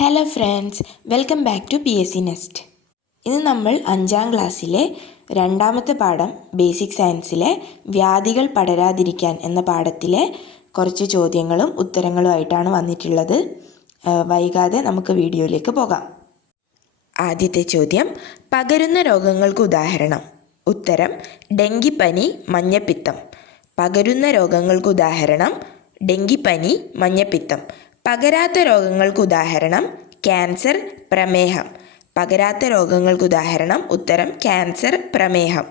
Hello friends welcome back to P S C nest ഇന്ന് നമ്മൾ അഞ്ചാം ക്ലാസ്സിലെ രണ്ടാമത്തെ പാഠം ബേസിക് സയൻസിലെ വ്യാധികൾ പടരാതിരിക്കാൻ എന്ന പാഠത്തിലെ കുറച്ച് ചോദ്യങ്ങളും ഉത്തരങ്ങളുമായിട്ടാണ് വന്നിട്ടുള്ളത്. വൈകാതെ നമുക്ക് വീഡിയോയിലേക്ക് പോകാം. ആദ്യത്തെ ചോദ്യം പകരുന്ന രോഗങ്ങൾക്ക് ഉദാഹരണം. ഉത്തരം ഡെങ്കിപ്പനി മഞ്ഞപ്പിത്തം. പകരുന്ന രോഗങ്ങൾക്ക് ഉദാഹരണം ഡെങ്കിപ്പനി മഞ്ഞപ്പിത്തം. പകരാത്ത രോഗങ്ങൾക്ക് ഉദാഹരണം ക്യാൻസർ പ്രമേഹം. പകരാത്ത രോഗങ്ങൾക്ക് ഉദാഹരണം ഉത്തരം ക്യാൻസർ പ്രമേഹം.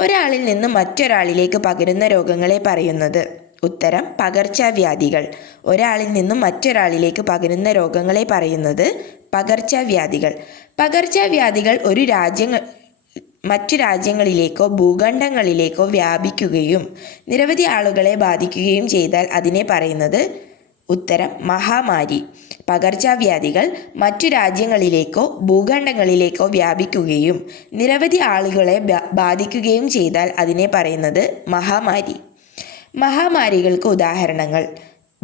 ഒരാളിൽ നിന്ന് മറ്റൊരാളിലേക്ക് പകരുന്ന രോഗങ്ങളെ പറയുന്നത്. ഉത്തരം പകർച്ചവ്യാധികൾ. ഒരാളിൽ നിന്നും മറ്റൊരാളിലേക്ക് പകരുന്ന രോഗങ്ങളെ പറയുന്നത് പകർച്ചവ്യാധികൾ. പകർച്ചവ്യാധികൾ ഒരു രാജ്യങ്ങൾ മറ്റു രാജ്യങ്ങളിലേക്കോ ഭൂഖണ്ഡങ്ങളിലേക്കോ വ്യാപിക്കുകയും നിരവധി ആളുകളെ ബാധിക്കുകയും ചെയ്താൽ അതിനെ പറയുന്നത് ഉത്തരം മഹാമാരി. പകർച്ചവ്യാധികൾ മറ്റു രാജ്യങ്ങളിലേക്കോ ഭൂഖണ്ഡങ്ങളിലേക്കോ വ്യാപിക്കുകയും നിരവധി ആളുകളെ ബാധിക്കുകയും ചെയ്താൽ അതിനെ പറയുന്നത് മഹാമാരി. മഹാമാരികൾക്ക് ഉദാഹരണങ്ങൾ.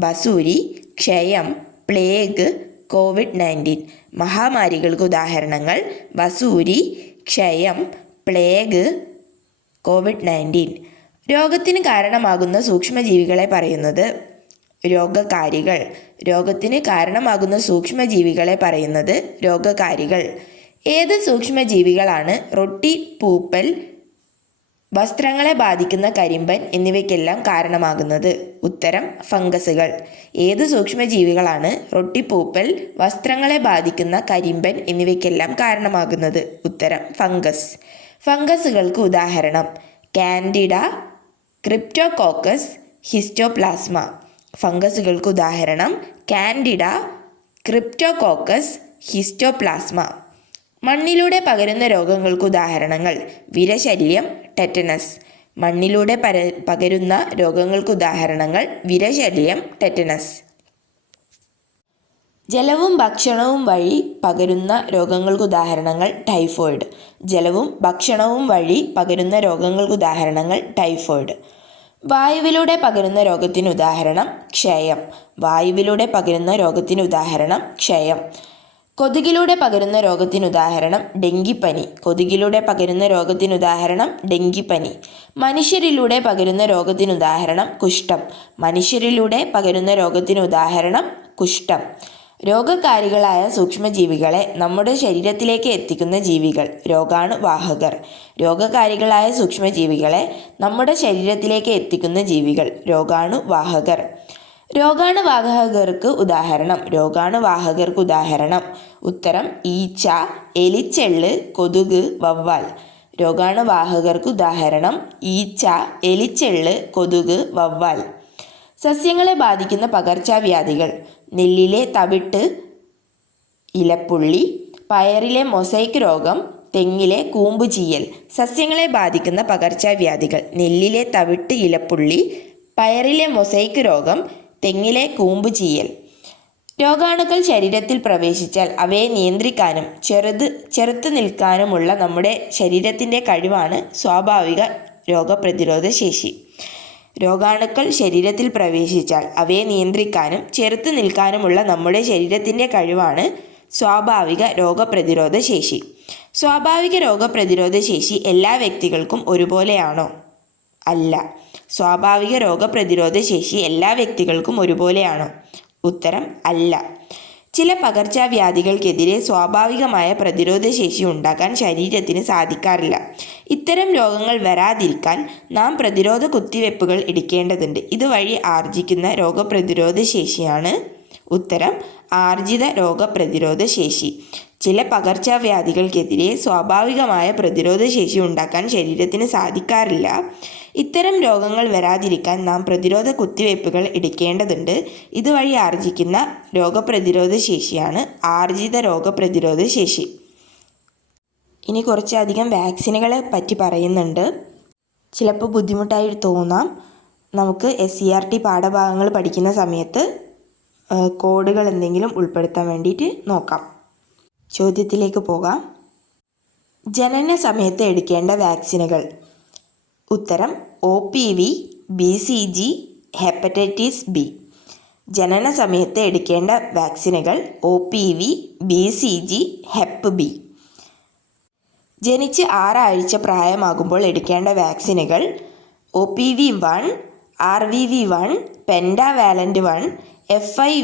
വസൂരി ക്ഷയം പ്ലേഗ് കോവിഡ് നയന്റീൻ. മഹാമാരികൾക്ക് ഉദാഹരണങ്ങൾ. വസൂരി ക്ഷയം പ്ലേഗ് കോവിഡ് നയന്റീൻ. രോഗത്തിന് കാരണമാകുന്ന സൂക്ഷ്മജീവികളെ പറയുന്നത് രോഗകാരികൾ. രോഗത്തിന് കാരണമാകുന്ന സൂക്ഷ്മജീവികളെ പറയുന്നത് രോഗകാരികൾ. ഏത് സൂക്ഷ്മജീവികളാണ്? റൊട്ടി പൂപ്പൽ വസ്ത്രങ്ങളെ ബാധിക്കുന്ന കരിമ്പൻ എന്നിവയ്ക്കെല്ലാം കാരണമാകുന്നത്. ഉത്തരം ഫംഗസുകൾ. ഏത് സൂക്ഷ്മജീവികളാണ്? റൊട്ടിപ്പൂപ്പൽ വസ്ത്രങ്ങളെ ബാധിക്കുന്ന കരിമ്പൻ എന്നിവയ്ക്കെല്ലാം കാരണമാകുന്നത്. ഉത്തരം ഫംഗസ്. ഫംഗസുകൾക്ക് ഉദാഹരണം. Candida Cryptococcus Histoplasma. ഫംഗസുകൾക്ക് ഉദാഹരണം കാൻഡിഡ ക്രിപ്റ്റോകോക്കസ് ഹിസ്റ്റോപ്ലാസ്മ. മണ്ണിലൂടെ പകരുന്ന രോഗങ്ങൾക്ക് ഉദാഹരണങ്ങൾ വിരശല്യം ടെറ്റനസ്. മണ്ണിലൂടെ പര പകരുന്ന രോഗങ്ങൾക്ക് ഉദാഹരണങ്ങൾ വിരശല്യം ടെറ്റനസ്. ജലവും ഭക്ഷണവും വഴി പകരുന്ന രോഗങ്ങൾക്ക് ഉദാഹരണങ്ങൾ ടൈഫോയിഡ്. ജലവും ഭക്ഷണവും വഴി പകരുന്ന രോഗങ്ങൾക്ക് ഉദാഹരണങ്ങൾ ടൈഫോയിഡ്. വായുവിലൂടെ പകരുന്ന രോഗത്തിന് ഉദാഹരണം ക്ഷയം. വായുവിലൂടെ പകരുന്ന രോഗത്തിന് ഉദാഹരണം ക്ഷയം. കൊതുകിലൂടെ പകരുന്ന രോഗത്തിന് ഉദാഹരണം ഡെങ്കിപ്പനി. കൊതുകിലൂടെ പകരുന്ന രോഗത്തിന് ഉദാഹരണം ഡെങ്കിപ്പനി. മനുഷ്യരിലൂടെ പകരുന്ന രോഗത്തിന് ഉദാഹരണം കുഷ്ഠം. മനുഷ്യരിലൂടെ പകരുന്ന രോഗത്തിന് ഉദാഹരണം കുഷ്ഠം. രോഗകാരികളായ സൂക്ഷ്മജീവികളെ നമ്മുടെ ശരീരത്തിലേക്ക് എത്തിക്കുന്ന ജീവികൾ രോഗാണുവാഹകർ രോഗകാരികളായ സൂക്ഷ്മജീവികളെ നമ്മുടെ ശരീരത്തിലേക്ക് എത്തിക്കുന്ന ജീവികൾ രോഗാണുവാഹകർ രോഗാണുവാഹകർക്ക് ഉദാഹരണം രോഗാണുവാഹകർക്ക് ഉദാഹരണം. ഉത്തരം ഈച്ച എലിച്ചെള്ള് കൊതുക് വവ്വാൽ. രോഗാണുവാഹകർക്ക് ഉദാഹരണം ഈച്ച എലിച്ചെള്ള് കൊതുക് വവ്വാൽ. സസ്യങ്ങളെ ബാധിക്കുന്ന പകർച്ചവ്യാധികൾ. നെല്ലിലെ തവിട്ട് ഇലപ്പുള്ളി പയറിലെ മൊസൈക്ക് രോഗം തെങ്ങിലെ കൂമ്പുചീയൽ സസ്യങ്ങളെ ബാധിക്കുന്ന പകർച്ചവ്യാധികൾ. നെല്ലിലെ തവിട്ട് ഇലപ്പുള്ളി പയറിലെ മൊസൈക്ക് രോഗം തെങ്ങിലെ കൂമ്പുചീയൽ രോഗാണുക്കൾ ശരീരത്തിൽ പ്രവേശിച്ചാൽ അവയെ നിയന്ത്രിക്കാനും ചെറുത് ചെറുത്തു നിൽക്കാനുമുള്ള നമ്മുടെ ശരീരത്തിന്റെ കഴിവാണ് സ്വാഭാവിക രോഗപ്രതിരോധ ശേഷി രോഗാണുക്കൾ ശരീരത്തിൽ പ്രവേശിച്ചാൽ അവയെ നിയന്ത്രിക്കാനും ചെറുത്തു നിൽക്കാനുമുള്ള നമ്മുടെ ശരീരത്തിന്റെ കഴിവാണ് സ്വാഭാവിക രോഗപ്രതിരോധ ശേഷി. സ്വാഭാവിക രോഗപ്രതിരോധ ശേഷി എല്ലാ വ്യക്തികൾക്കും ഒരുപോലെയാണോ? അല്ല. സ്വാഭാവിക രോഗപ്രതിരോധ ശേഷി എല്ലാ വ്യക്തികൾക്കും ഒരുപോലെയാണോ? ഉത്തരം അല്ല. ചില പകർച്ചവ്യാധികൾക്കെതിരെ സ്വാഭാവികമായ പ്രതിരോധ ശേഷി ഉണ്ടാക്കാൻ ശരീരത്തിന് സാധിക്കാറില്ല. ഇത്തരം രോഗങ്ങൾ വരാതിരിക്കാൻ നാം പ്രതിരോധ കുത്തിവെപ്പുകൾ എടുക്കേണ്ടതുണ്ട്. ഇതുവഴി ആർജിക്കുന്ന രോഗപ്രതിരോധ ശേഷിയാണ് ഉത്തരം ആർജിത രോഗപ്രതിരോധ ശേഷി ചില പകർച്ചവ്യാധികൾക്കെതിരെ സ്വാഭാവികമായ പ്രതിരോധ ശേഷി ഉണ്ടാക്കാൻ ശരീരത്തിന് സാധിക്കാറില്ല. ഇത്തരം രോഗങ്ങൾ വരാതിരിക്കാൻ നാം പ്രതിരോധ കുത്തിവയ്പ്പുകൾ എടുക്കേണ്ടതുണ്ട്. ഇതുവഴി ആർജിക്കുന്ന രോഗപ്രതിരോധ ശേഷിയാണ് ആർജിത രോഗപ്രതിരോധ ശേഷി. ഇനി കുറച്ചധികം വാക്സിനുകളെ പറ്റി പറയുന്നുണ്ട്. ചിലപ്പോൾ ബുദ്ധിമുട്ടായി തോന്നാം. നമുക്ക് എസ് സി ആർ ടി പാഠഭാഗങ്ങൾ പഠിക്കുന്ന സമയത്ത് കോഡുകൾ എന്തെങ്കിലും ഉൾപ്പെടുത്താൻ വേണ്ടിയിട്ട് നോക്കാം. ചോദ്യത്തിലേക്ക് പോകാം. ജനന സമയത്ത് എടുക്കേണ്ട വാക്സിനുകൾ. ഉത്തരം O P V B C G hepatitis B ജനന സമയത്ത് എടുക്കേണ്ട വാക്സിനുകൾ O P V B C G hep B ജനിച്ച് ആറാഴ്ച പ്രായമാകുമ്പോൾ എടുക്കേണ്ട വാക്സിനുകൾ O P V one R V V one pentavalent one F I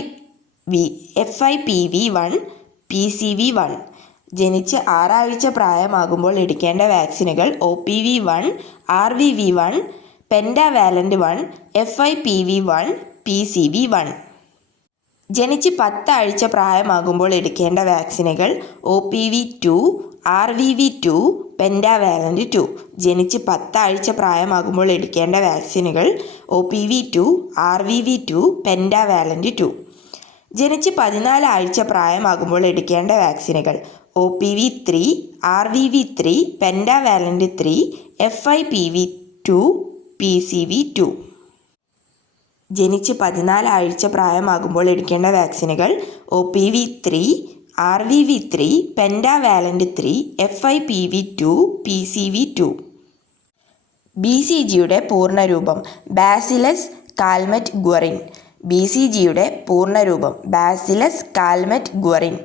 V F I P V one P C V one ജനിച്ച് ആറാഴ്ച പ്രായമാകുമ്പോൾ എടുക്കേണ്ട വാക്സിനുകൾ O P V one R V V one pentavalent one F I P V one P C V one. ജനിച്ച് പത്താഴ്ച പ്രായമാകുമ്പോൾ എടുക്കേണ്ട വാക്സിനുകൾ O P V two R V V two pentavalent two. ജനിച്ച് പത്താഴ്ച പ്രായമാകുമ്പോൾ എടുക്കേണ്ട വാക്സിനുകൾ O P V two R V V two pentavalent two. ജനിച്ച് പതിനാല് ആഴ്ച പ്രായമാകുമ്പോൾ എടുക്കേണ്ട വാക്സിനുകൾ O P V three R V V three pentavalent three F I P V two P C V two ജനിച്ച് പതിനാല് ആഴ്ച പ്രായമാകുമ്പോൾ എടുക്കേണ്ട വാക്സിനുകൾ O P V three R V V three pentavalent three F I P V two P C V two B C ജിയുടെ പൂർണരൂപം bacillus Calmette Guerin. B C ജിയുടെ പൂർണരൂപം bacillus Calmette Guerin.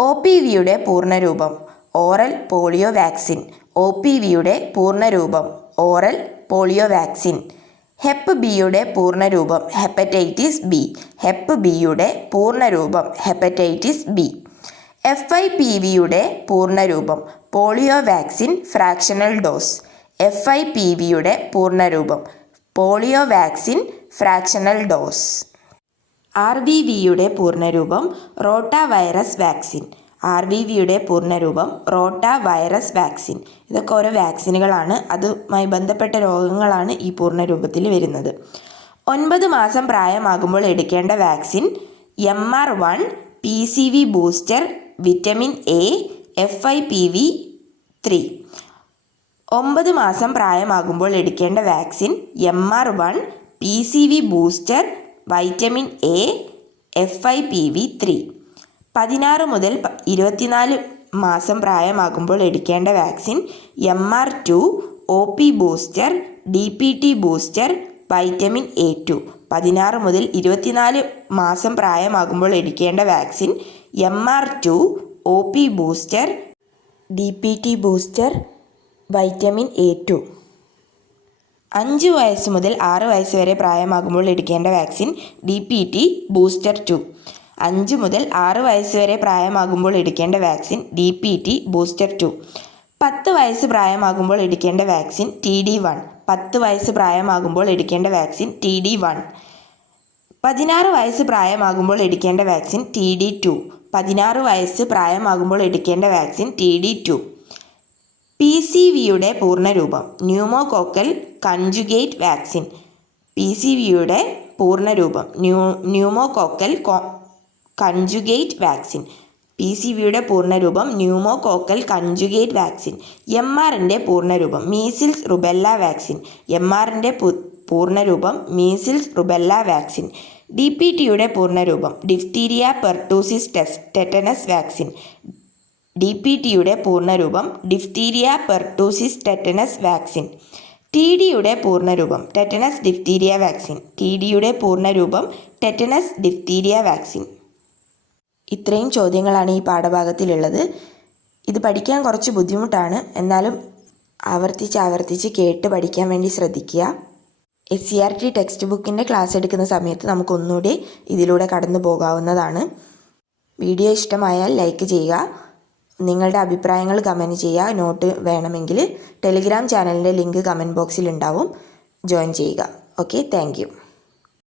O P വിയുടെ പൂർണരൂപം oral polio vaccine. O P വിയുടെ പൂർണരൂപം oral polio vaccine. Hep ബിയുടെ പൂർണരൂപം hepatitis B. Hep ബിയുടെ പൂർണരൂപം hepatitis B. F I P വിയുടെ പൂർണരൂപം polio vaccine fractional dose. F I P വിയുടെ പൂർണരൂപം polio vaccine fractional dose. R V വിയുടെ പൂർണരൂപം rota virus vaccine. R V വിയുടെ പൂർണരൂപം റോട്ട വൈറസ് വാക്സിൻ. ഇതൊക്കെ ഓരോ വാക്സിനുകളാണ്. അതുമായി ബന്ധപ്പെട്ട രോഗങ്ങളാണ് ഈ പൂർണരൂപത്തിൽ വരുന്നത്. ഒൻപത് മാസം പ്രായമാകുമ്പോൾ എടുക്കേണ്ട vaccine M R one P C V booster vitamin A F I P V three. ഒമ്പത് മാസം പ്രായമാകുമ്പോൾ എടുക്കേണ്ട vaccine M R one P C V booster vitamin A F I P V three. പതിനാറ് മുതൽ ഇരുപത്തിനാല് മാസം പ്രായമാകുമ്പോൾ എടുക്കേണ്ട vaccine M R two O P booster D P T booster vitamin A two. പതിനാറ് മുതൽ ഇരുപത്തിനാല് മാസം പ്രായമാകുമ്പോൾ എടുക്കേണ്ട vaccine M R two O P booster D P T booster vitamin A two. അഞ്ച് വയസ്സ് മുതൽ ആറ് വയസ്സ് വരെ പ്രായമാകുമ്പോൾ എടുക്കേണ്ട vaccine D P T booster two. അഞ്ച് മുതൽ ആറ് വയസ്സ് വരെ പ്രായമാകുമ്പോൾ എടുക്കേണ്ട vaccine D P T booster two. പത്ത് വയസ്സ് പ്രായമാകുമ്പോൾ എടുക്കേണ്ട വാക്സിൻ ടി ഡി വൺ. പത്ത് വയസ്സ് പ്രായമാകുമ്പോൾ എടുക്കേണ്ട വാക്സിൻ ടി ഡി വൺ. പതിനാറ് വയസ്സ് പ്രായമാകുമ്പോൾ എടുക്കേണ്ട വാക്സിൻ ടി ഡി ടു. പതിനാറ് വയസ്സ് പ്രായമാകുമ്പോൾ എടുക്കേണ്ട vaccine T D two. P C വിയുടെ പൂർണരൂപം pneumococcal conjugate vaccine P C വിയുടെ പൂർണരൂപം. New pneumococcal conjugate vaccine P C വിയുടെ പൂർണരൂപം ന്യൂമോകോക്കൽ കൺജുഗേറ്റ് വാക്സിൻ എം ആറിന്റെ പൂർണരൂപം മീസിൽസ് റുബെല്ല വാക്സിൻ എം ആറിന്റെ പൂർണരൂപം measles rubella vaccine D P ടിയുടെ പൂർണരൂപം ഡിഫ്തീരിയ പെർട്ടൂസിസ് ടെസ് ടെറ്റനസ് വാക്സിൻ ഡി പി ടിയുടെ പൂർണരൂപം diphtheria pertussis tetanus vaccine T ഡിയുടെ പൂർണരൂപം ടെറ്റനസ് ഡിഫ്തീരിയ വാക്സിൻ ടി ഡിയുടെ പൂർണരൂപം ടെറ്റനസ് ഡിഫ്തീരിയ വാക്സിൻ ഇത്രയും ചോദ്യങ്ങളാണ് ഈ പാഠഭാഗത്തിലുള്ളത്. ഇത് പഠിക്കാൻ കുറച്ച് ബുദ്ധിമുട്ടാണ്. എന്നാലും ആവർത്തിച്ച് ആവർത്തിച്ച് കേട്ട് പഠിക്കാൻ വേണ്ടി ശ്രദ്ധിക്കുക. S C R T text ബുക്കിന്റെ ക്ലാസ് എടുക്കുന്ന സമയത്ത് നമുക്കൊന്നുകൂടി ഇതിലൂടെ കടന്നു പോകാവുന്നതാണ് വീഡിയോ ഇഷ്ടമായാൽ ലൈക്ക് ചെയ്യുക. നിങ്ങളുടെ അഭിപ്രായങ്ങൾ കമന്റ് ചെയ്യുക. നോട്ട് വേണമെങ്കിൽ ടെലിഗ്രാം ചാനലിന്റെ ലിങ്ക് കമന്റ് ബോക്സിൽ ഉണ്ടാവും. ജോയിൻ ചെയ്യുക. Okay thank